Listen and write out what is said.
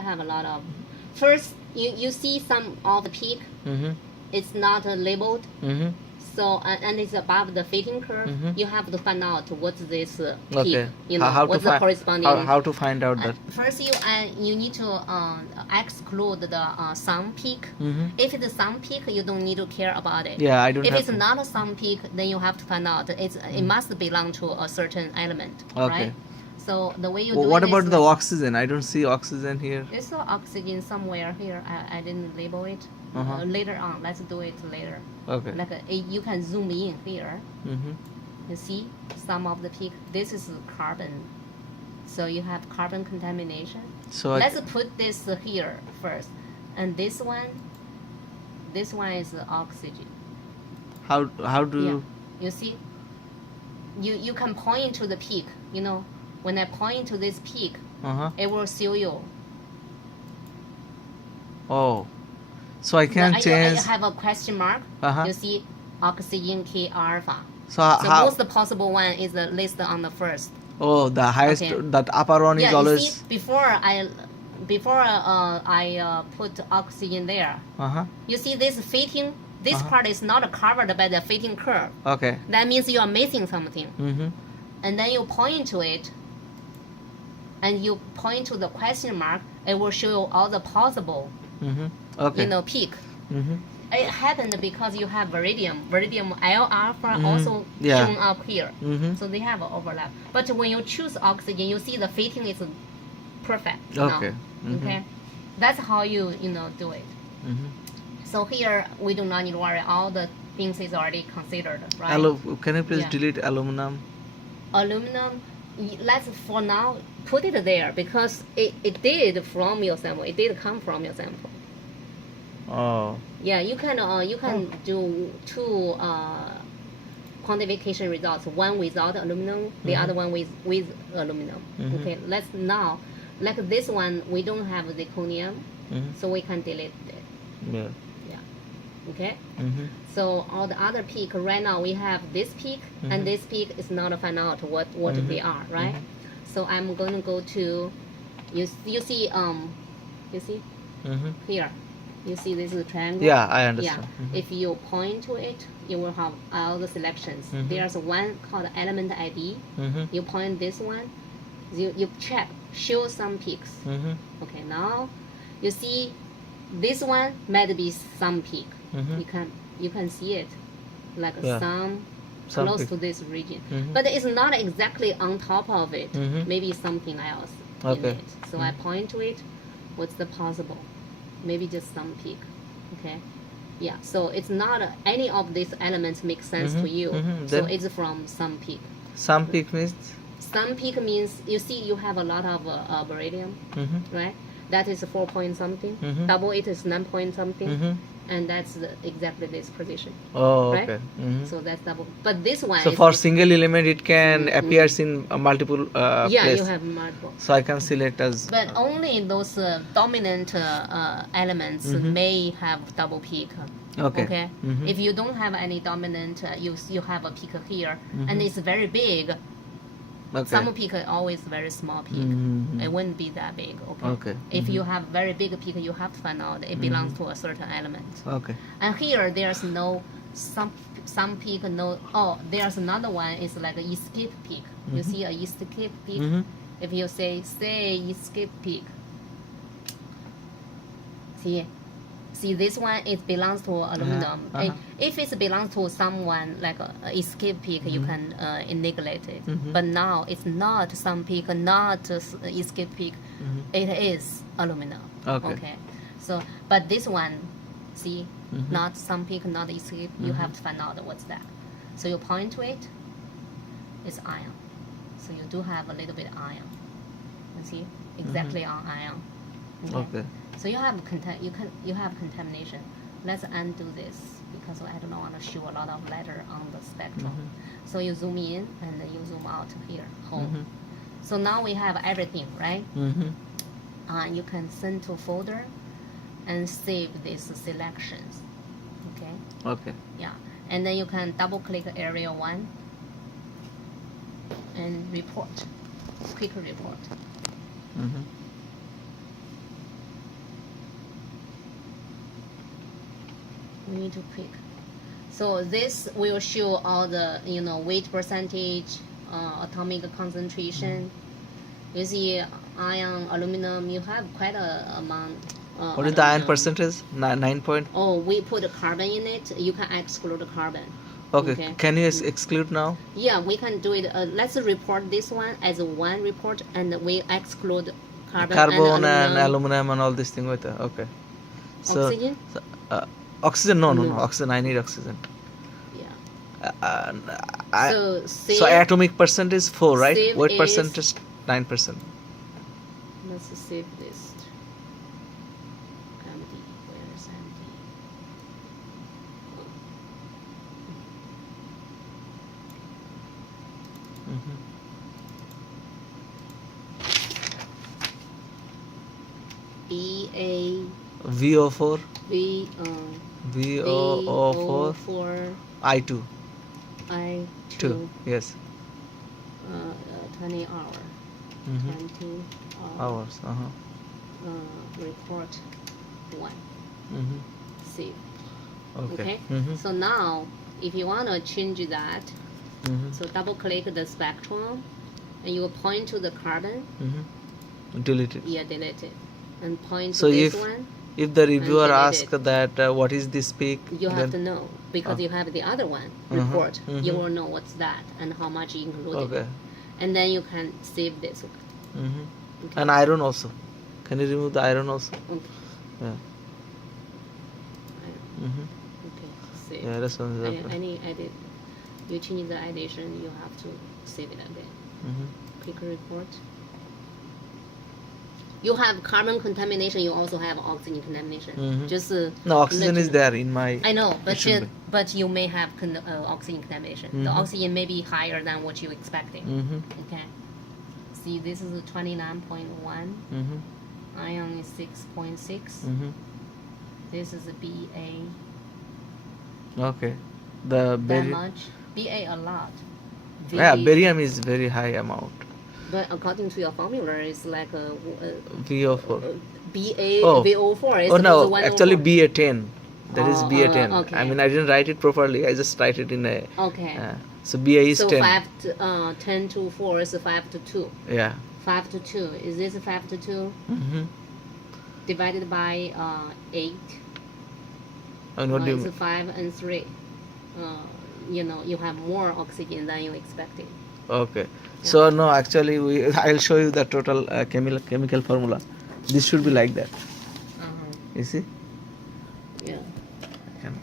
have a lot of. First, you see some of the peak. It's not labeled. So and it's above the fitting curve. You have to find out what's this peak. Okay. You know, how what's to the corresponding. how to find out that? First, you need to exclude the sun peak. If it's a sun peak, you don't need to care about it. Yeah, I don't If have it's to. not a sun peak, then you have to find out it must belong to a certain element, Okay. right? So the way you do What it about is the oxygen? I don't see oxygen here. there's no oxygen somewhere here. I didn't label it. Later on, let's do it later. Okay. Like you can zoom in here. You see some of the peak. This is carbon, so you have carbon contamination. So Let's put this here first, and this one is oxygen. how do Yeah, you? you see. You can point to the peak. You know, when I point to this peak, it will show you. Oh, so I can I change. have a question mark. You see oxygen K alpha. So So how? most possible one is listed on the first. Oh, the highest, Okay. that upper one is Yeah, you always. see, before I put oxygen there, you see this fitting. This part is not covered by the fitting curve. Okay. That means you are missing something. And then you point to it, and you point to the question mark. It will show you all the possible, Okay. peak. It happened because you have Veridium L alpha also Yeah. shown up here. So they have an overlap. But when you choose oxygen, you see the fitting is perfect. Okay. Now. Okay, that's how you do it. So here we do not need to worry. All the things is already considered, right? Can you please Yeah. delete aluminum? Aluminum. Let's for now put it there because it did from your sample. It did come from your sample. Oh. Yeah, you can do two quantification results. One without aluminum, the other one with aluminum. Okay, let's now, like this one, we don't have zirconium, so we can delete it. Yeah. Yeah. Okay. So all the other peak right now we have this peak and this peak is not find out what they are, right? So I'm going to go to you see here. You see this is a triangle? Yeah, I understand. Yeah. If you point to it, you will have all the selections. There's one called element ID. You point this one, you check, show some peaks. Okay, now you see this one might be some peak. You can see it like some close peak. to this region. But it's not exactly on top of it. Maybe something else in it. So I point to it, what's the possible? Maybe just some peak. Okay, yeah, so it's not any of these elements make sense to you. So Then it's from some peak. some peak means. Some peak means you see you have a lot of beryllium, right? That is 4 point something. Double it is 9 point something, and that's exactly this position. Oh, right? okay. So that's double. But this one So is for single element, it can appears in multiple yeah, place. you have multiple. So I can select as. But only those dominant elements may have double peak. Okay. Okay. If you don't have any dominant, you have a peak here, and it's very big. Okay. Some peak are always very small peak. It wouldn't be that big. Okay. Okay. If you have very big peak, you have to find out it belongs to a certain element. Okay. And here there's no some peak. No. Oh, there's another one. It's like an escape peak. You see a escape peak. If you say escape peak. See this one, it belongs to aluminum. If it belongs to someone like a escape peak, you can neglect it. But now it's not some peak, not escape peak. It is aluminum. Okay. So, but this one, see, not some peak, not escape. You have to find out what's that. So you point to it. It's ion. So you do have a little bit ion. You see, exactly on ion. Okay. So you have contamination. Let's undo this because I don't want to show a lot of letter on the spectrum. So you zoom in and you zoom out here, home. So now we have everything, right? You can send to folder and save these selections. Okay. Okay. Yeah, and then you can double click area 1 and report, quick report. We need to pick. So this will show all the weight percentage, atomic concentration. You see, iron, aluminum. You have quite a amount. What is the iron percentage? 9 point. Oh, we put carbon in it. You can exclude carbon. Okay. Can you exclude now? Yeah, we can do it. Let's report this one as one report, and we exclude Carbon and aluminum and all this thing with it. Okay. So, oxygen? Oxygen? No. No. Oxygen. I need oxygen. Yeah. So atomic percent is 4, right? Save Weight is- percent is 9%. Let's save this. Empty. Where is empty? BA VO4. V VO4. VO4 I2. I2 2. Yes. 20 hour. 20 Hours. report 1. Save. Okay. So now if you want to change that, so double click the spectrum and you point to the carbon. Delete it. Yeah, delete it. And point to So this if one. if the reviewer delete asks that what is this peak, You have to then know because you have the other one report. You will know what's that and how much included. okay. And then you can save this one. Okay. And iron also. Can you remove the iron also? Okay. Yeah. Okay. Save. Yeah, this one is okay. Any edit. You change the addition. You have to save it again. Quick report. You have carbon contamination. You also have oxygen contamination. Just No, oxygen let is you- there in my. I know, but should but you may have oxygen contamination. The oxygen may be higher than what you're expecting. Okay. See, this is 29.1. Iron is 6.6. This is a BA. Okay. The That barium. much. BA a lot. Yeah, barium is very high amount. But according to your formula, it's like a VO4. BA Oh. VO4 is Oh no, supposed to actually 104. BA10. That is Oh, BA10. okay. I mean, I didn't write it properly. I just write it in a. Okay. So BA is So 10. 10 to 4 is 5 to 2. Yeah. 5 to 2. Is this 5 to 2? Divided by 8. And what do you It's mean? 5 and 3. You have more oxygen than you expected. Okay. So no, actually, I'll show you the total chemical formula. This should be like that. You see? Yeah. Can-